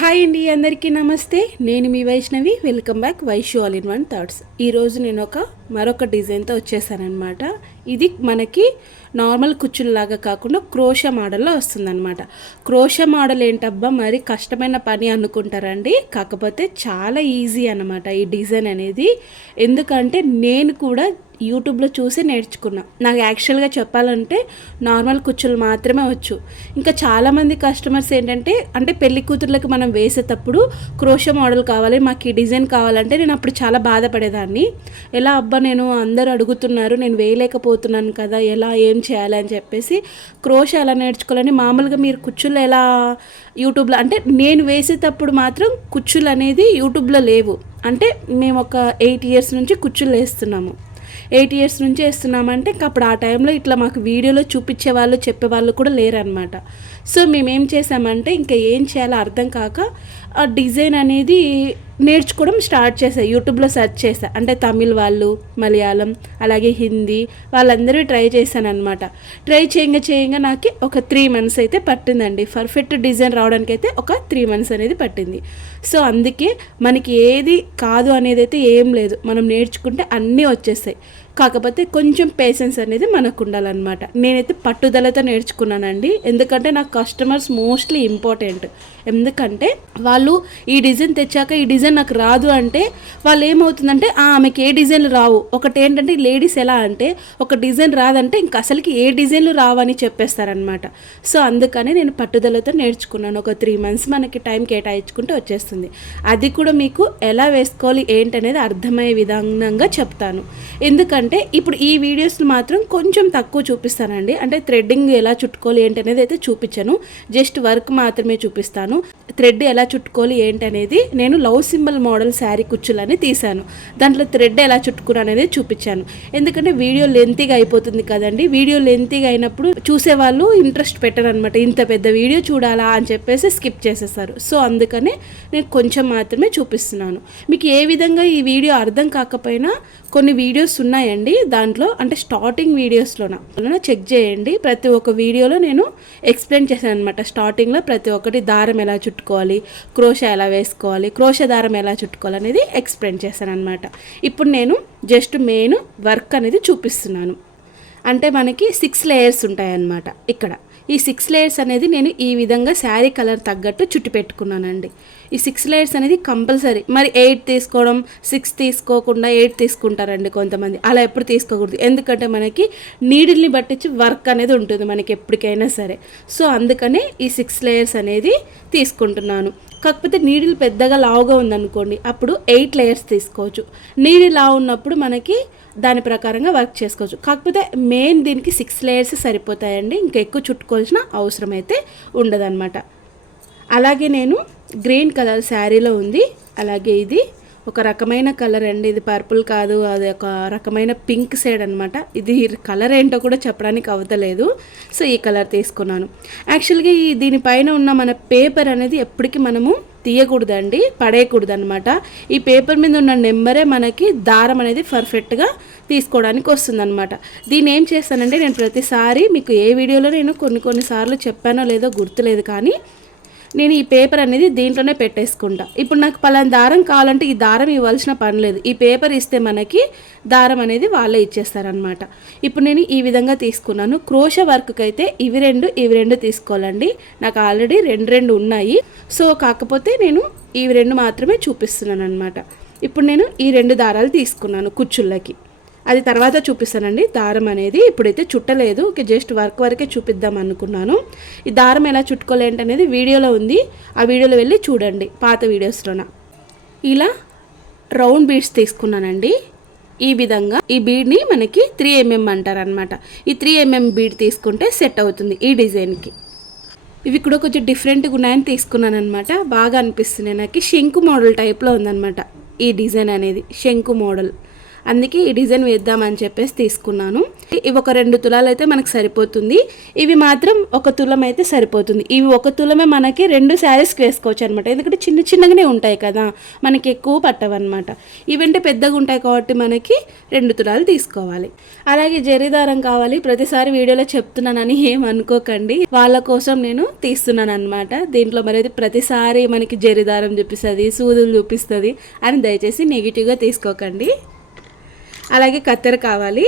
Hi అండి, అందరికీ నమస్తే. నేను మీ Vaishnavi. Welcome back Vaishu all in one thoughts. ఈరోజు నేను మరొక డిజైన్తో వచ్చేసానమాట. ఇది మనకి నార్మల్ కుచ్చుల్లాగా కాకుండా క్రోషా మోడల్లో వస్తుందన్నమాట. క్రోషా మోడల్ ఏంటబ్బా మరి కష్టమైన పని అనుకుంటారండి, కాకపోతే చాలా ఈజీ అన్నమాట ఈ డిజైన్ అనేది. ఎందుకంటే నేను కూడా యూట్యూబ్లో చూసి నేర్చుకున్నా. నాకు యాక్చువల్గా చెప్పాలంటే నార్మల్ కుచ్చులు మాత్రమే వచ్చు. ఇంకా చాలామంది కస్టమర్స్ ఏంటంటే పెళ్లి కూతుర్లకు మనం వేసేటప్పుడు క్రోషా మోడల్ కావాలి, మాకు ఈ డిజైన్ కావాలంటే నేను అప్పుడు చాలా బాధపడేదాన్ని. ఎలా అబ్బా నేను అందరూ అడుగుతున్నారు, నేను వేయలేకపోతున్నాను కదా, ఎలా ఏం చేయాలి అని చెప్పేసి క్రోషా ఎలా నేర్చుకోవాలని మామూలుగా మీరు కుచ్చులు ఎలా యూట్యూబ్లో నేను వేసేటప్పుడు మాత్రం కుచ్చులు అనేది యూట్యూబ్లో లేవు. మేము ఒక 8 years నుంచి కుచ్చులు వేస్తున్నాము. 8 years నుంచి వేస్తున్నామంటే అప్పుడు ఆ టైంలో ఇట్లా మాకు వీడియోలో చూపించే వాళ్ళు చెప్పేవాళ్ళు కూడా లేరనమాట. సో మేమేం చేసామంటే ఇంకా ఏం చేయాలో అర్థం కాక ఆ డిజైన్ అనేది నేర్చుకోవడం స్టార్ట్ చేశా. యూట్యూబ్లో సెర్చ్ చేశా. తమిళ్ వాళ్ళు, మలయాళం, అలాగే హిందీ వాళ్ళందరూ ట్రై చేశాను అనమాట. ట్రై చేయంగా నాకు ఒక 3 months అయితే పట్టిందండి. పర్ఫెక్ట్ డిజైన్ రావడానికి అయితే ఒక 3 months అనేది పట్టింది. సో అందుకే మనకి ఏది కాదు అనేది అయితే ఏం లేదు, మనం నేర్చుకుంటే అన్నీ వచ్చేస్తాయి. కాకపోతే కొంచెం పేషెన్స్ అనేది మనకు ఉండాలన్నమాట. నేనైతే పట్టుదలతో నేర్చుకున్నానండి. ఎందుకంటే నాకు కస్టమర్స్ మోస్ట్లీ ఇంపార్టెంట్. ఎందుకంటే వాళ్ళు ఈ డిజైన్ తెచ్చాక ఈ డిజైన్ నాకు రాదు అంటే వాళ్ళు ఏమవుతుందంటే ఆమెకి ఏ డిజైన్లు రావు. ఒకటి ఏంటంటే లేడీస్ ఎలా అంటే ఒక డిజైన్ రాదంటే ఇంక అసలుకి ఏ డిజైన్లు రావని చెప్పేస్తారనమాట. సో అందుకని నేను పట్టుదలతో నేర్చుకున్నాను. ఒక 3 months మనకి టైం కేటాయించుకుంటే వచ్చేస్తుంది. అది కూడా మీకు ఎలా వేసుకోవాలి ఏంటనేది అర్థమయ్యే విధంగా చెప్తాను. ఎందుకంటే ఇప్పుడు ఈ వీడియోస్ని మాత్రం కొంచెం తక్కువ చూపిస్తానండి. థ్రెడ్డింగ్ ఎలా చుట్టుకోవాలి ఏంటనేది అయితే చూపించాను. జస్ట్ వర్క్ మాత్రమే చూపిస్తాను. థ్రెడ్ ఎలా చుట్టుకోవాలి ఏంటనేది నేను లవ్ సింబల్ మోడల్ శారీ కుచ్చులని తీశాను. దాంట్లో థ్రెడ్ ఎలా చుట్టుకున్నా అనేది చూపించాను. ఎందుకంటే వీడియో లెంతీగా అయిపోతుంది కదండి. వీడియో లెంతీగా అయినప్పుడు చూసేవాళ్ళు ఇంట్రెస్ట్ పెట్టరు అనమాట. ఇంత పెద్ద వీడియో చూడాలా అని చెప్పేసి స్కిప్ చేసేస్తారు. సో అందుకనే నేను కొంచెం మాత్రమే చూపిస్తున్నాను. మీకు ఏ విధంగా ఈ వీడియో అర్థం కాకపోయినా కొన్ని వీడియోస్ ఉన్నాయండి దాంట్లో, స్టార్టింగ్ వీడియోస్లోన చెక్ చేయండి. ప్రతి ఒక్క వీడియోలో నేను ఎక్స్ప్లెయిన్ చేశాను అనమాట. స్టార్టింగ్లో ప్రతి ఒక్కటి దారం ఎలా చుట్టుకోవాలి, క్రోషా ఎలా వేసుకోవాలి, క్రోషా దారం ఎలా చుట్టుకోవాలి అనేది ఎక్స్ప్లెయిన్ చేశాను అనమాట. ఇప్పుడు నేను జస్ట్ మెయిన్ వర్క్ అనేది చూపిస్తున్నాను. మనకి 6 layers ఉంటాయన్నమాట. ఇక్కడ ఈ 6 layers అనేది నేను ఈ విధంగా శారీ కలర్ తగ్గట్టు చుట్టి పెట్టుకున్నానండి. ఈ 6 layers అనేది కంపల్సరీ. మరి 8 తీసుకోవడం, 6 తీసుకోకుండా 8 తీసుకుంటారండి కొంతమంది. అలా ఎప్పుడు తీసుకోకూడదు. ఎందుకంటే మనకి నీడిల్ని బట్టించి వర్క్ అనేది ఉంటుంది మనకి ఎప్పటికైనా సరే. సో అందుకనే ఈ 6 layers అనేది తీసుకుంటున్నాను. కాకపోతే నీడిల్ పెద్దగా లావుగా ఉందనుకోండి, అప్పుడు 8 layers తీసుకోవచ్చు. నీడిల్ లావు ఉన్నప్పుడు మనకి దాని ప్రకారంగా వర్క్ చేసుకోవచ్చు. కాకపోతే మెయిన్ దీనికి 6 layers సరిపోతాయండి. ఇంకా ఎక్కువ చుట్టుకోవాల్సిన అవసరం అయితే ఉండదన్నమాట. అలాగే నేను గ్రీన్ కలర్ శారీలో ఉంది. అలాగే ఇది ఒక రకమైన కలర్ అండి. ఇది పర్పుల్ కాదు, అది ఒక రకమైన పింక్ షేడ్ అనమాట. ఇది కలర్ ఏంటో కూడా చెప్పడానికి అవతలేదు. సో ఈ కలర్ తీసుకున్నాను. యాక్చువల్గా దీనిపైన ఉన్న మన పేపర్ అనేది ఎప్పటికీ మనము తీయకూడదండి, పడేయకూడదు అనమాట. ఈ పేపర్ మీద ఉన్న నెంబరే మనకి దారం అనేది పర్ఫెక్ట్గా తీసుకోవడానికి వస్తుందన్నమాట. దీన్ని ఏం చేస్తానంటే నేను ప్రతిసారి మీకు ఏ వీడియోలో నేను కొన్నిసార్లు చెప్పానో లేదో గుర్తులేదు, కానీ నేను ఈ పేపర్ అనేది దీంట్లోనే పెట్టేసుకుంటా. ఇప్పుడు నాకు పలానా దారం కావాలంటే ఈ దారం ఇవ్వాల్సిన పని లేదు. ఈ పేపర్ ఇస్తే మనకి దారం అనేది వాళ్ళే ఇచ్చేస్తారనమాట. ఇప్పుడు నేను ఈ విధంగా తీసుకున్నాను. క్రోషా వర్క్కి అయితే ఇవి రెండు తీసుకోవాలండి. నాకు ఆల్రెడీ 2 ఉన్నాయి. సో కాకపోతే నేను ఇవి 2 మాత్రమే చూపిస్తున్నాను అనమాట. ఇప్పుడు నేను ఈ 2 దారాలు తీసుకున్నాను కుచ్చుళ్ళకి. అది తర్వాత చూపిస్తానండి. దారం అనేది ఇప్పుడైతే చుట్టలేదు, జస్ట్ వర్క్ వరకే చూపిద్దాం అనుకున్నాను. ఈ దారం ఎలా చుట్టుకోలేంటి అనేది వీడియోలో ఉంది. ఆ వీడియోలో వెళ్ళి చూడండి, పాత వీడియోస్లోన. ఇలా రౌండ్ బీడ్స్ తీసుకున్నానండి. ఈ విధంగా ఈ బీడ్ని మనకి 3 mm అంటారు అనమాట. ఈ 3 mm బీడ్ తీసుకుంటే సెట్ అవుతుంది ఈ డిజైన్కి. ఇవి కూడా కొంచెం డిఫరెంట్గా ఉన్నాయని తీసుకున్నాను అనమాట. బాగా అనిపిస్తున్నాయి నాకు. శంకు మోడల్ టైప్లో ఉందన్నమాట ఈ డిజైన్ అనేది. శంకు మోడల్ అందుకే ఈ డిజైన్ వేద్దామని చెప్పేసి తీసుకున్నాను. ఇవి ఒక 2 తులాలు అయితే మనకు సరిపోతుంది. ఇవి మాత్రం 1 తులం అయితే సరిపోతుంది. ఇవి 1 తులమే మనకి 2 శారీస్కి వేసుకోవచ్చు అనమాట. ఎందుకంటే చిన్న చిన్నగానే ఉంటాయి కదా, మనకి ఎక్కువ పట్టవన్నమాట. ఇవంటే పెద్దగా ఉంటాయి కాబట్టి మనకి 2 తులాలు తీసుకోవాలి. అలాగే జరీదారం కావాలి, ప్రతిసారి వీడియోలో చెప్తున్నానని ఏం అనుకోకండి, వాళ్ళ కోసం నేను తీస్తున్నాను అనమాట. దీంట్లో మరి ప్రతిసారి మనకి జరీదారం చూపిస్తుంది, సూదులు చూపిస్తుంది అని దయచేసి నెగిటివ్గా తీసుకోకండి. అలాగే కత్తెర కావాలి.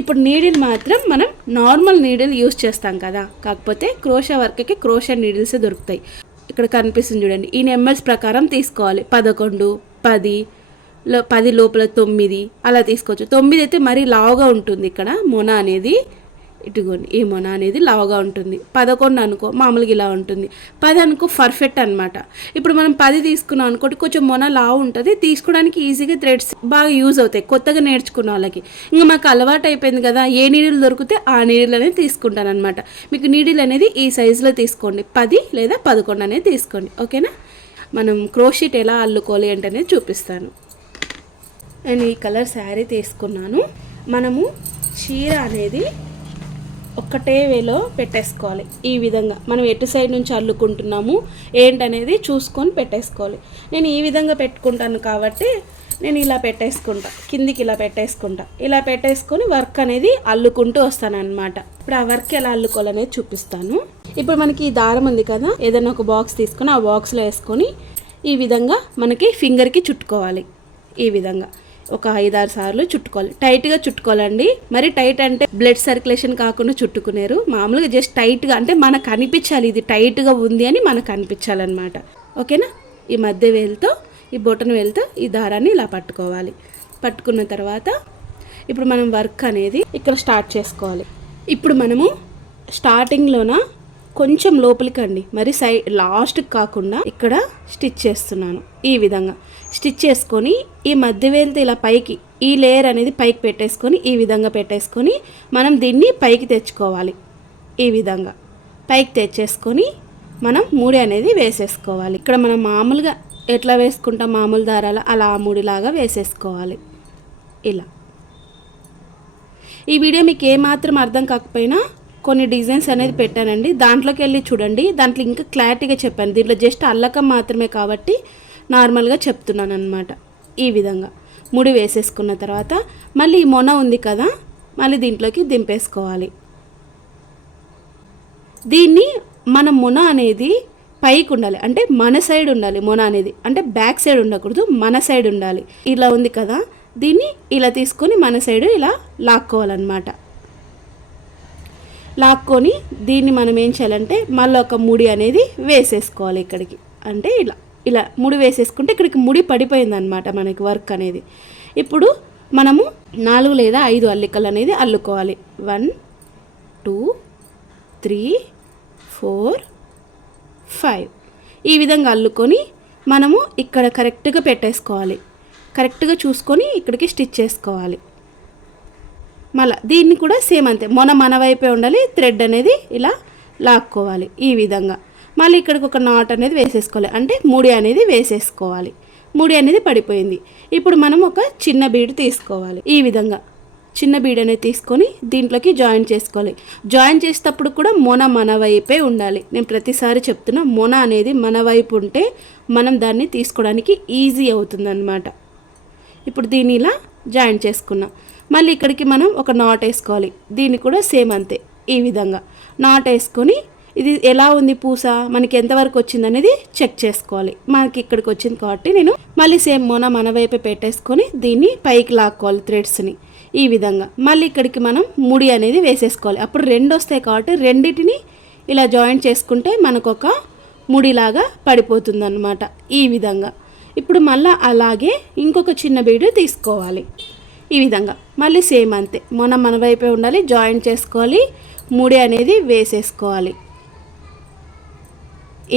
ఇప్పుడు నీడిల్ మాత్రం మనం నార్మల్ నీడిల్ యూస్ చేస్తాం కదా, కాకపోతే క్రోషా వర్క్కి క్రోషా నీడిల్స్ దొరుకుతాయి. ఇక్కడ కనిపిస్తుంది చూడండి, ఈ నెంబర్స్ ప్రకారం తీసుకోవాలి. 11, 10 లోపల 9 అలా తీసుకోవచ్చు. 9 అయితే మరీ లావుగా ఉంటుంది. ఇక్కడ మొన అనేది ఇటుకోండి, ఈ మొన అనేది లావుగా ఉంటుంది. 11 అనుకో మామూలుగా ఇలా ఉంటుంది. 10 అనుకో పర్ఫెక్ట్ అనమాట. ఇప్పుడు మనం 10 తీసుకున్నాం అనుకోండి, కొంచెం మొన లావు ఉంటుంది, తీసుకోవడానికి ఈజీగా థ్రెడ్స్ బాగా యూజ్ అవుతాయి కొత్తగా నేర్చుకున్న వాళ్ళకి. ఇంకా మాకు అలవాటు అయిపోయింది కదా, ఏ నీడిల్ దొరికితే ఆ నీడిల్ అనేది తీసుకుంటాను అనమాట. మీకు నీడిల్ అనేది ఈ సైజులో తీసుకోండి, 10 లేదా 11 అనేది తీసుకోండి. ఓకేనా? మనం క్రోషీట్ ఎలా అల్లుకోవాలి అంటే చూపిస్తాను. నేను ఈ కలర్ శారీ తీసుకున్నాను. మనము చీర అనేది ఒక్కటే వేలో పెట్టేసుకోవాలి. ఈ విధంగా మనం ఎటు సైడ్ నుంచి అల్లుకుంటున్నాము ఏంటనేది చూసుకొని పెట్టేసుకోవాలి. నేను ఈ విధంగా పెట్టుకుంటాను కాబట్టి నేను ఇలా పెట్టేసుకుంటా, కిందికి ఇలా పెట్టేసుకొని వర్క్ అనేది అల్లుకుంటూ వస్తాను అనమాట. ఇప్పుడు ఆ వర్క్ ఎలా అల్లుకోవాలనేది చూపిస్తాను. ఇప్పుడు మనకి ఈ దారం ఉంది కదా, ఏదైనా ఒక బాక్స్ తీసుకొని ఆ బాక్స్లో వేసుకొని ఈ విధంగా మనకి ఫింగర్కి చుట్టుకోవాలి. ఈ విధంగా ఒక 5-6 సార్లు చుట్టుకోవాలి. టైట్గా చుట్టుకోవాలండి. మరి టైట్ అంటే బ్లడ్ సర్క్యులేషన్ కాకుండా చుట్టుకునేరు. మామూలుగా జస్ట్ టైట్గా, అంటే మనకు అనిపించాలి ఇది టైట్గా ఉంది అని మనకు అనిపించాలన్నమాట. ఓకేనా? ఈ మధ్య వేలుతో, ఈ బొటన వేలుతో ఈ దారాన్ని ఇలా పట్టుకోవాలి. పట్టుకున్న తర్వాత ఇప్పుడు మనం వర్క్ అనేది ఇక్కడ స్టార్ట్ చేసుకోవాలి. ఇప్పుడు మనము స్టార్టింగ్లోన కొంచెం లోపలికి అండి, మరి లాస్ట్కి కాకుండా ఇక్కడ స్టిచ్ చేస్తున్నాను. ఈ విధంగా స్టిచ్ చేసుకొని ఈ మధ్య వేలుతో ఇలా పైకి, ఈ లేయర్ అనేది పైకి పెట్టేసుకొని ఈ విధంగా పెట్టేసుకొని మనం దీన్ని పైకి తెచ్చుకోవాలి. ఈ విధంగా పైకి తెచ్చేసుకొని మనం ముడి అనేది వేసేసుకోవాలి. ఇక్కడ మనం మామూలుగా ఎట్లా వేసుకుంటాం మామూలు దారాలు అలా ముడిలాగా వేసేసుకోవాలి. ఇలా ఈ వీడియో మీకు ఏమాత్రం అర్థం కాకపోయినా కొన్ని డిజైన్స్ అనేది పెట్టానండి, దాంట్లోకి వెళ్ళి చూడండి. దాంట్లో ఇంకా క్లారిటీగా చెప్పాను. దీంట్లో జస్ట్ అల్లకం మాత్రమే కాబట్టి నార్మల్గా చెప్తున్నాను అనమాట. ఈ విధంగా ముడి వేసేసుకున్న తర్వాత మళ్ళీ ఈ మొన ఉంది కదా, మళ్ళీ దీంట్లోకి దింపేసుకోవాలి. దీన్ని మన మొన అనేది పైకి ఉండాలి, అంటే మన సైడ్ ఉండాలి. మొన అనేది అంటే బ్యాక్ సైడ్ ఉండకూడదు, మన సైడ్ ఉండాలి. ఇలా ఉంది కదా, దీన్ని ఇలా తీసుకొని మన సైడ్ ఇలా లాక్కోవాలన్నమాట. లాక్కొని దీన్ని మనం ఏం చేయాలంటే మళ్ళీ ఒక ముడి అనేది వేసేసుకోవాలి ఇక్కడికి. అంటే ఇలా ముడి వేసేసుకుంటే ఇక్కడికి ముడి పడిపోయింది అనమాట మనకి వర్క్ అనేది. ఇప్పుడు మనము 4 లేదా 5 అల్లికలు అనేది అల్లుకోవాలి. 1 2 3 4 5 ఈ విధంగా అల్లుకొని మనము ఇక్కడ కరెక్ట్గా పెట్టేసుకోవాలి. కరెక్ట్గా చూసుకొని ఇక్కడికి స్టిచ్ చేసుకోవాలి. మళ్ళీ దీన్ని కూడా సేమ్ అంతే, మన వైపే ఉండాలి. థ్రెడ్ అనేది ఇలా లాక్కోవాలి. ఈ విధంగా మళ్ళీ ఇక్కడికి ఒక నాట్ అనేది వేసేసుకోవాలి, అంటే ముడి అనేది వేసేసుకోవాలి. ముడి అనేది పడిపోయింది. ఇప్పుడు మనం ఒక చిన్న బీడ్ తీసుకోవాలి. ఈ విధంగా చిన్న బీడ్ అనేది తీసుకొని దీంట్లోకి జాయిన్ చేసుకోవాలి. జాయిన్ చేసేటప్పుడు కూడా మన వైపే ఉండాలి. నేను ప్రతిసారి చెప్తున్నా, మొన అనేది మన వైపు ఉంటే మనం దాన్ని తీసుకోవడానికి ఈజీ అవుతుంది అన్నమాట. ఇప్పుడు దీన్ని ఇలా జాయిన్ చేసుకున్నాం. మళ్ళీ ఇక్కడికి మనం ఒక నాట్ వేసుకోవాలి. దీన్ని కూడా సేమ్ అంతే, ఈ విధంగా నాట్ వేసుకొని ఇది ఎలా ఉంది పూస మనకి ఎంతవరకు వచ్చింది అనేది చెక్ చేసుకోవాలి. మనకి ఇక్కడికి వచ్చింది కాబట్టి నేను మళ్ళీ సేమ్ మన వైపే పెట్టేసుకొని దీన్ని పైకి లాక్కోవాలి థ్రెడ్స్ని. ఈ విధంగా మళ్ళీ ఇక్కడికి మనం ముడి అనేది వేసేసుకోవాలి. అప్పుడు 2 వస్తాయి కాబట్టి రెండింటిని ఇలా జాయింట్ చేసుకుంటే మనకు ఒక ముడిలాగా పడిపోతుంది అన్నమాట. ఈ విధంగా ఇప్పుడు మళ్ళీ అలాగే ఇంకొక చిన్న బీడు తీసుకోవాలి. ఈ విధంగా మళ్ళీ సేమ్ అంతే, మన వైపే ఉండాలి. జాయింట్ చేసుకోవాలి, ముడి అనేది వేసేసుకోవాలి.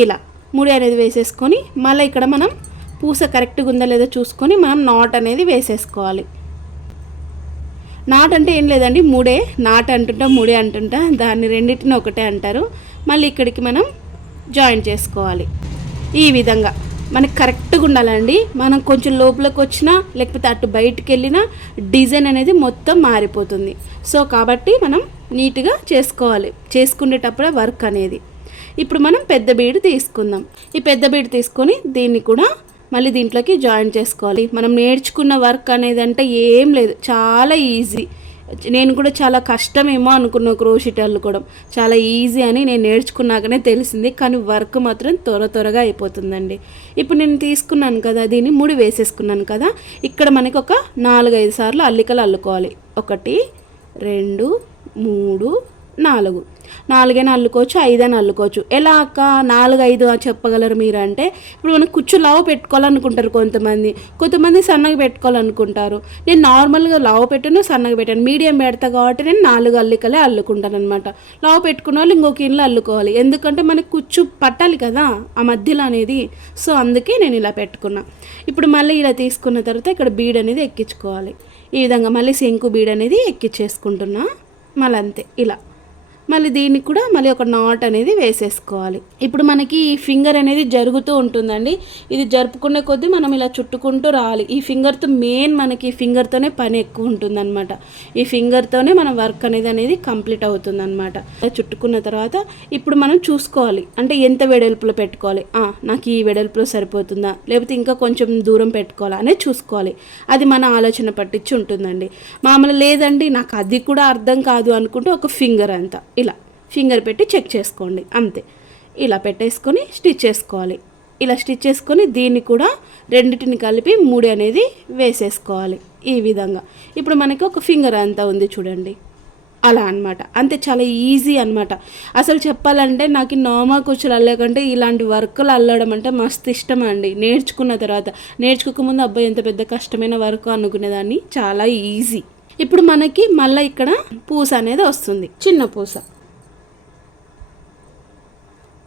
ఇలా ముడి అనేది వేసేసుకొని మళ్ళీ ఇక్కడ మనం పూస కరెక్ట్గా ఉందా లేదో చూసుకొని మనం నాట్ అనేది వేసేసుకోవాలి. నాట్ అంటే ఏం లేదండి, ముడే. నాట్ అంటుంటా ముడి అంటుంటా, దాన్ని రెండింటిని ఒకటే అంటారు. మళ్ళీ ఇక్కడికి మనం జాయిన్ చేసుకోవాలి. ఈ విధంగా మనకి కరెక్ట్గా ఉండాలండి. మనం కొంచెం లోపలికి వచ్చినా లేకపోతే అటు బయటికి వెళ్ళినా డిజైన్ అనేది మొత్తం మారిపోతుంది. సో కాబట్టి మనం నీట్గా చేసుకోవాలి, చేసుకునేటప్పుడే వర్క్ అనేది. ఇప్పుడు మనం పెద్ద బీడు తీసుకుందాం. ఈ పెద్ద బీడు తీసుకొని దీన్ని కూడా మళ్ళీ దీంట్లోకి జాయిన్ చేసుకోవాలి. మనం నేర్చుకున్న వర్క్ అనేది అంటే ఏం లేదు, చాలా ఈజీ. నేను కూడా చాలా కష్టమేమో అనుకున్నా క్రోషెట్ అల్లుకోవడం, చాలా ఈజీ అని నేను నేర్చుకున్నాకనే తెలిసింది. కానీ వర్క్ మాత్రం త్వరగా అయిపోతుందండి. ఇప్పుడు నేను తీసుకున్నాను కదా, దీన్ని ముడి వేసేసుకున్నాను కదా, ఇక్కడ మనకి ఒక 4-5 సార్లు అల్లికలు అల్లుకోవాలి. 1 2 3 4 4 అల్లుకోవచ్చు, 5 అల్లుకోవచ్చు. ఎలా అక్క 4 5 చెప్పగలరు మీరు అంటే, ఇప్పుడు మనం కుచ్చు లావు పెట్టుకోవాలనుకుంటారు కొంతమంది సన్నగా పెట్టుకోవాలనుకుంటారు. నేను నార్మల్గా లావు పెట్టాను, సన్నగా పెట్టాను, మీడియం పెడతా కాబట్టి నేను 4 అల్లికలే అల్లుకుంటాను అనమాట. లావు పెట్టుకున్న వాళ్ళు ఇంకొక ఇల్లు అల్లుకోవాలి, ఎందుకంటే మనకి కుచ్చు పట్టాలి కదా ఆ మధ్యలో అనేది. సో అందుకే నేను ఇలా పెట్టుకున్నా. ఇప్పుడు మళ్ళీ ఇలా తీసుకున్న తర్వాత ఇక్కడ బీడ్ అనేది ఎక్కించుకోవాలి. ఈ విధంగా మళ్ళీ శంకు బీడ్ అనేది ఎక్కించేసుకుంటున్నా. మళ్ళీ అంతే ఇలా. మళ్ళీ దీనికి కూడా మళ్ళీ ఒక నాట్ అనేది వేసేసుకోవాలి. ఇప్పుడు మనకి ఈ ఫింగర్ అనేది జరుగుతూ ఉంటుందండి. ఇది జరుపుకునే కొద్దీ మనం ఇలా చుట్టుకుంటూ రావాలి. ఈ ఫింగర్తో మెయిన్ మనకి ఈ ఫింగర్తోనే పని ఎక్కువ ఉంటుందన్నమాట. ఈ ఫింగర్తోనే మన వర్క్ అనేది కంప్లీట్ అవుతుందన్నమాట. చుట్టుకున్న తర్వాత ఇప్పుడు మనం చూసుకోవాలి, అంటే ఎంత వెడల్పులో పెట్టుకోవాలి, నాకు ఈ వెడల్పులో సరిపోతుందా లేకపోతే ఇంకా కొంచెం దూరం పెట్టుకోవాలా అనేది చూసుకోవాలి. అది మన ఆలోచన పట్టించి ఉంటుందండి. మామూలు లేదండి నాకు అది కూడా అర్థం కాదు అనుకుంటే ఒక ఫింగర్ అంతా ఇలా ఫింగర్ పెట్టి చెక్ చేసుకోండి, అంతే. ఇలా పెట్టేసుకొని స్టిచ్ చేసుకోవాలి. ఇలా స్టిచ్ చేసుకొని దీన్ని కూడా రెండింటిని కలిపి ముడి అనేది వేసేసుకోవాలి ఈ విధంగా. ఇప్పుడు మనకి ఒక ఫింగర్ అంతా ఉంది చూడండి, అలా అనమాట. అంతే, చాలా ఈజీ అనమాట. అసలు చెప్పాలంటే నాకు నార్మల్ కుచ్చులు అల్లకంటే ఇలాంటి వర్కులు అల్లడం అంటే మస్తు ఇష్టం అండి. నేర్చుకున్న తర్వాత, నేర్చుకోకముందు అబ్బాయి ఎంత పెద్ద కష్టమైన వర్క్ అనుకునేదాన్ని, చాలా ఈజీ. ఇప్పుడు మనకి మళ్ళీ ఇక్కడ పూస అనేది వస్తుంది, చిన్న పూస.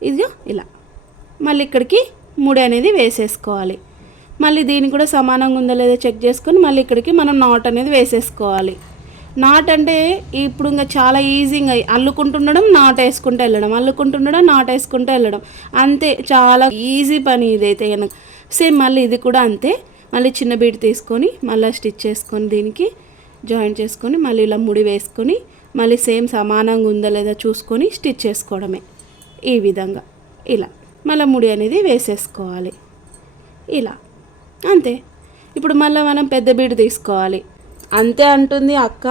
ఇదిగో ఇలా మళ్ళీ ఇక్కడికి ముడి అనేది వేసేసుకోవాలి. మళ్ళీ దీన్ని కూడా సమానంగా ఉందో లేదో చెక్ చేసుకొని మళ్ళీ ఇక్కడికి మనం నాట్ అనేది వేసేసుకోవాలి. నాట్ అంటే ఇప్పుడు ఇంకా చాలా ఈజీగా అల్లుకుంటుండడం, నాట్ వేసుకుంటూ వెళ్ళడం, అల్లుకుంటుండడం, నాట్ వేసుకుంటూ వెళ్ళడం, అంతే. చాలా ఈజీ పని ఇదైతే కనుక. సేమ్ మళ్ళీ ఇది కూడా అంతే. మళ్ళీ చిన్న బీట్ తీసుకొని మళ్ళీ స్టిచ్ చేసుకొని దీనికి జాయిన్ చేసుకొని మళ్ళీ ఇలా ముడి వేసుకొని మళ్ళీ సేమ్ సమానంగా ఉందా లేదా చూసుకొని స్టిచ్ చేసుకోవడమే ఈ విధంగా. ఇలా మళ్ళీ ముడి అనేది వేసేసుకోవాలి ఇలా, అంతే. ఇప్పుడు మళ్ళీ మనం పెద్ద బీడు తీసుకోవాలి. అంతే అంటుంది అక్క,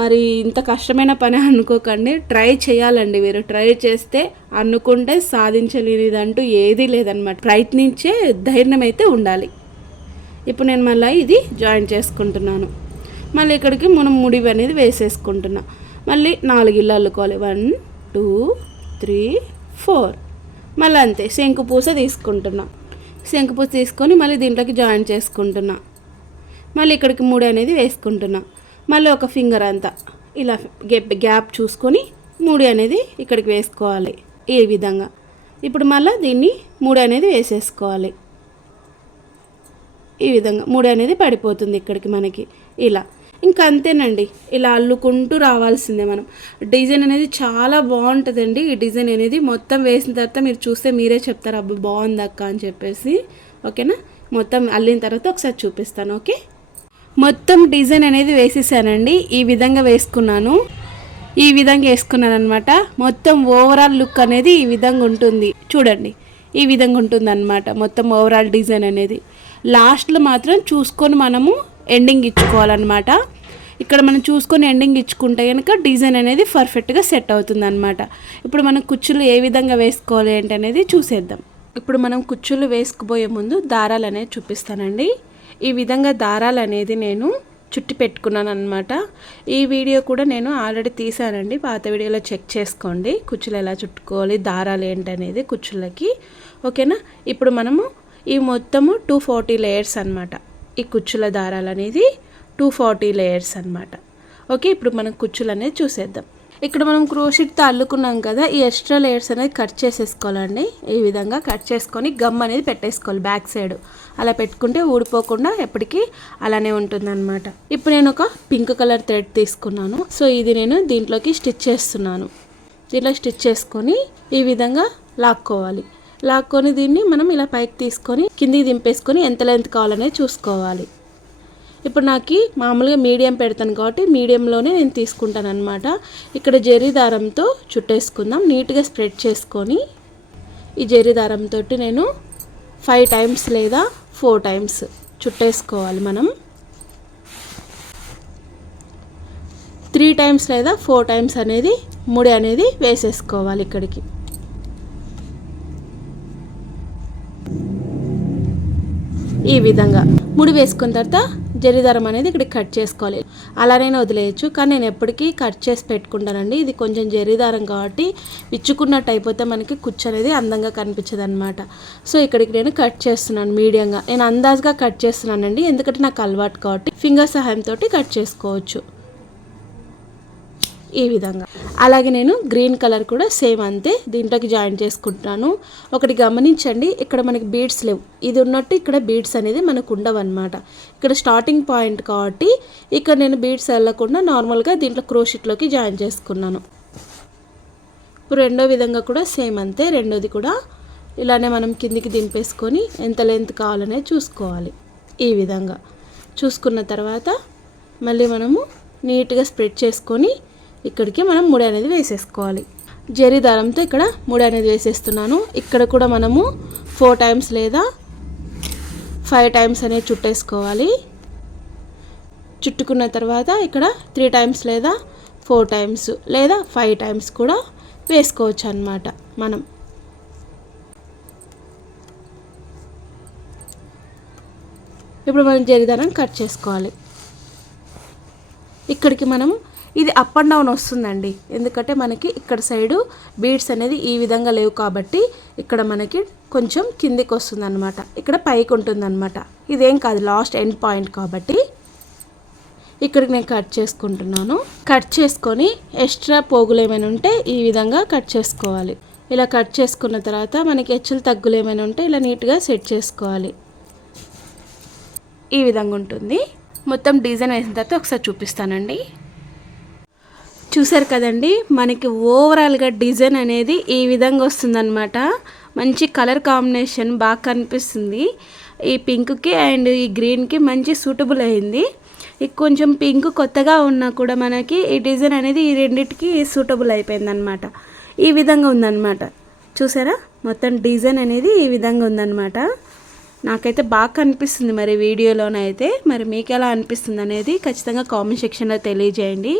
మరి ఇంత కష్టమైన పని అనుకోకండి, ట్రై చేయాలండి. మీరు ట్రై చేస్తే అనుకుంటే సాధించలేనిదంటూ ఏదీ లేదనమాట. ప్రయత్నించే ధైర్యం అయితే ఉండాలి. ఇప్పుడు నేను మళ్ళీ ఇది జాయిన్ చేసుకుంటున్నాను. మళ్ళీ ఇక్కడికి మనం ముడి అనేది వేసేసుకుంటున్నాం. మళ్ళీ 4 ఇళ్ళు అల్లుకోవాలి, 1 2 3 4. మళ్ళీ అంతే, శంకు పూస తీసుకుంటున్నా. శంకు పూస తీసుకొని మళ్ళీ దీంట్లోకి జాయిన్ చేసుకుంటున్నా. మళ్ళీ ఇక్కడికి ముడి అనేది వేసుకుంటున్నా. మళ్ళీ ఒక ఫింగర్ అంతా ఇలా గ్యాప్ చూసుకొని ముడి అనేది ఇక్కడికి వేసుకోవాలి ఈ విధంగా. ఇప్పుడు మళ్ళీ దీన్ని ముడి అనేది వేసేసుకోవాలి ఈ విధంగా. ముడి అనేది పడిపోతుంది ఇక్కడికి మనకి ఇలా. ఇంకా అంతేనండి, ఇలా అల్లుకుంటూ రావాల్సిందే మనం. డిజైన్ అనేది చాలా బాగుంటుందండి. ఈ డిజైన్ అనేది మొత్తం వేసిన తర్వాత మీరు చూస్తే మీరే చెప్తారు అబ్బా బాగుంది అక్క అని చెప్పేసి. ఓకేనా, మొత్తం అల్లిన తర్వాత ఒకసారి చూపిస్తాను. ఓకే, మొత్తం డిజైన్ అనేది వేసేసానండి. ఈ విధంగా వేసుకున్నాను, ఈ విధంగా వేసుకున్నాను అనమాట. మొత్తం ఓవరాల్ లుక్ అనేది ఈ విధంగా ఉంటుంది చూడండి, ఈ విధంగా ఉంటుంది అనమాట మొత్తం ఓవరాల్ డిజైన్ అనేది. లాస్ట్లో మాత్రం చూసుకొని మనము ఎండింగ్ ఇచ్చుకోవాలన్నమాట. ఇక్కడ మనం చూసుకొని ఎండింగ్ ఇచ్చుకుంటే కనుక డిజైన్ అనేది పర్ఫెక్ట్గా సెట్ అవుతుంది అనమాట. ఇప్పుడు మనం కుచ్చులు ఏ విధంగా వేసుకోవాలి ఏంటి అనేది చూసేద్దాం. ఇప్పుడు మనం కుచ్చులు వేసుకుపోయే ముందు దారాలు అనేది చూపిస్తానండి. ఈ విధంగా దారాలు అనేది నేను చుట్టి పెట్టుకున్నాను అనమాట. ఈ వీడియో కూడా నేను ఆల్రెడీ తీసానండి, పాత వీడియోలో చెక్ చేసుకోండి కుచ్చులు ఎలా చుట్టుకోవాలి, దారాలు ఏంటనేది కుచ్చులకి. ఓకేనా, ఇప్పుడు మనము ఈ మొత్తము 240 లేయర్స్ అనమాట. ఈ కుచ్చుల దారాలు అనేది 240 లేయర్స్ అనమాట. ఓకే, ఇప్పుడు మనం కుచ్చులు అనేది చూసేద్దాం. ఇక్కడ మనం క్రోషెట్తో అల్లుకున్నాం కదా, ఈ ఎక్స్ట్రా లేయర్స్ అనేది కట్ చేసేసుకోవాలండి. ఈ విధంగా కట్ చేసుకొని గమ్ అనేది పెట్టేసుకోవాలి బ్యాక్ సైడ్. అలా పెట్టుకుంటే ఊడిపోకుండా ఎప్పటికీ అలానే ఉంటుందన్నమాట. ఇప్పుడు నేను ఒక పింక్ కలర్ థ్రెడ్ తీసుకున్నాను. సో ఇది నేను దీంట్లోకి స్టిచ్ చేస్తున్నాను. దీంట్లో స్టిచ్ చేసుకొని ఈ విధంగా లాక్కోవాలి. లాక్కొని దీన్ని మనం ఇలా పైకి తీసుకొని కిందికి దింపేసుకొని ఎంత లెంత్ కావాలనేది చూసుకోవాలి. ఇప్పుడు నాకు మామూలుగా మీడియం పెడతాను కాబట్టి మీడియంలోనే నేను తీసుకుంటాను అనమాట. ఇక్కడ జరీ దారంతో చుట్టేసుకుందాం. నీట్గా స్ప్రెడ్ చేసుకొని ఈ జరీ దారంతో నేను 5 టైమ్స్ లేదా 4 టైమ్స్ చుట్టేసుకోవాలి. మనం 3 టైమ్స్ లేదా 4 టైమ్స్ అనేది ముడి అనేది వేసేసుకోవాలి. ఇక్కడికి ఈ విధంగా ముడి వేసుకున్న తర్వాత జరీదారం అనేది ఇక్కడ కట్ చేసుకోవాలి. అలానే వదిలేయచ్చు, కానీ నేను ఎప్పటికీ కట్ చేసి పెట్టుకుంటానండి. ఇది కొంచెం జరీదారం కాబట్టి విచ్చుకున్నట్టు అయిపోతే మనకి కుచ్చు అనేది అందంగా కనిపించదు అనమాట. సో ఇక్కడికి నేను కట్ చేస్తున్నాను మీడియంగా. నేను అందాజుగా కట్ చేస్తున్నానండి, ఎందుకంటే నాకు అలవాటు కాబట్టి ఫింగర్ సహాయంతో కట్ చేసుకోవచ్చు ఈ విధంగా. అలాగే నేను గ్రీన్ కలర్ కూడా సేమ్ అంతే దీంట్లోకి జాయిన్ చేసుకుంటున్నాను. ఒకటి గమనించండి, ఇక్కడ మనకి బీడ్స్ లేవు, ఇది ఉన్నట్టు ఇక్కడ బీడ్స్ అనేది మనకు ఉండవు అనమాట. ఇక్కడ స్టార్టింగ్ పాయింట్ కాబట్టి ఇక్కడ నేను బీడ్స్ వెళ్ళకుండా నార్మల్గా దీంట్లో క్రోషెట్లోకి జాయిన్ చేసుకున్నాను. ఇప్పుడు రెండో విధంగా కూడా సేమ్ అంతే, రెండోది కూడా ఇలానే మనం కిందికి దింపేసుకొని ఎంత లెంత్ కావాలనేది చూసుకోవాలి. ఈ విధంగా చూసుకున్న తర్వాత మళ్ళీ మనము నీట్గా స్ప్రెడ్ చేసుకొని ఇక్కడికి మనం ముడి అనేది వేసేసుకోవాలి. జరీ దారంతో ఇక్కడ ముడి అనేది వేసేస్తున్నాను. ఇక్కడ కూడా మనము 4 టైమ్స్ లేదా 5 టైమ్స్ అనేది చుట్టేసుకోవాలి. చుట్టుకున్న తర్వాత ఇక్కడ 3 టైమ్స్ లేదా 4 టైమ్స్ లేదా 5 టైమ్స్ కూడా వేసుకోవచ్చు అన్నమాట. మనం ఇప్పుడు మనం జరీ దారం కట్ చేసుకోవాలి. ఇక్కడికి మనం ఇది అప్ అండ్ డౌన్ వస్తుందండి, ఎందుకంటే మనకి ఇక్కడ సైడు బీడ్స్ అనేది ఈ విధంగా లేవు కాబట్టి ఇక్కడ మనకి కొంచెం కిందికి వస్తుంది అనమాట, ఇక్కడ పైకి ఉంటుంది అనమాట. ఇదేం కాదు, లాస్ట్ ఎండ్ పాయింట్ కాబట్టి ఇక్కడికి నేను కట్ చేసుకుంటున్నాను. కట్ చేసుకొని ఎక్స్ట్రా పోగులు ఏమైనా ఉంటే ఈ విధంగా కట్ చేసుకోవాలి. ఇలా కట్ చేసుకున్న తర్వాత మనకి హెచ్చులు తగ్గులు ఏమైనా ఉంటే ఇలా నీట్గా సెట్ చేసుకోవాలి. ఈ విధంగా ఉంటుంది. మొత్తం డిజైన్ వేసిన తర్వాత ఒకసారి చూపిస్తానండి. చూసారు కదండి, మనకి ఓవరాల్గా డిజైన్ అనేది ఈ విధంగా వస్తుందన్నమాట. మంచి కలర్ కాంబినేషన్ బాగా కనిపిస్తుంది. ఈ పింక్కి అండ్ ఈ గ్రీన్కి మంచి సూటబుల్ అయింది. ఇది కొంచెం పింక్ కొత్తగా ఉన్నా కూడా మనకి ఈ డిజైన్ అనేది ఈ రెండింటికి సూటబుల్ అయిపోయింది అనమాట. ఈ విధంగా ఉందన్నమాట. చూసారా, మొత్తం డిజైన్ అనేది ఈ విధంగా ఉందన్నమాట. నాకైతే బాగా కనిపిస్తుంది, మరి వీడియోలోనైతే. మరి మీకు ఎలా అనిపిస్తుంది అనేది ఖచ్చితంగా కామెంట్ సెక్షన్లో తెలియజేయండి.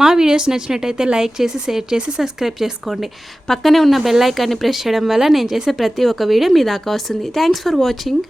మా వీడియోస్ నచ్చినట్టయితే లైక్ చేసి, షేర్ చేసి, సబ్స్క్రైబ్ చేసుకోండి. పక్కనే ఉన్న బెల్ ఐకాన్ని ప్రెస్ చేయడం వల్ల నేను చేసే ప్రతి ఒక్క వీడియో మీ దాకా వస్తుంది. Thanks for watching.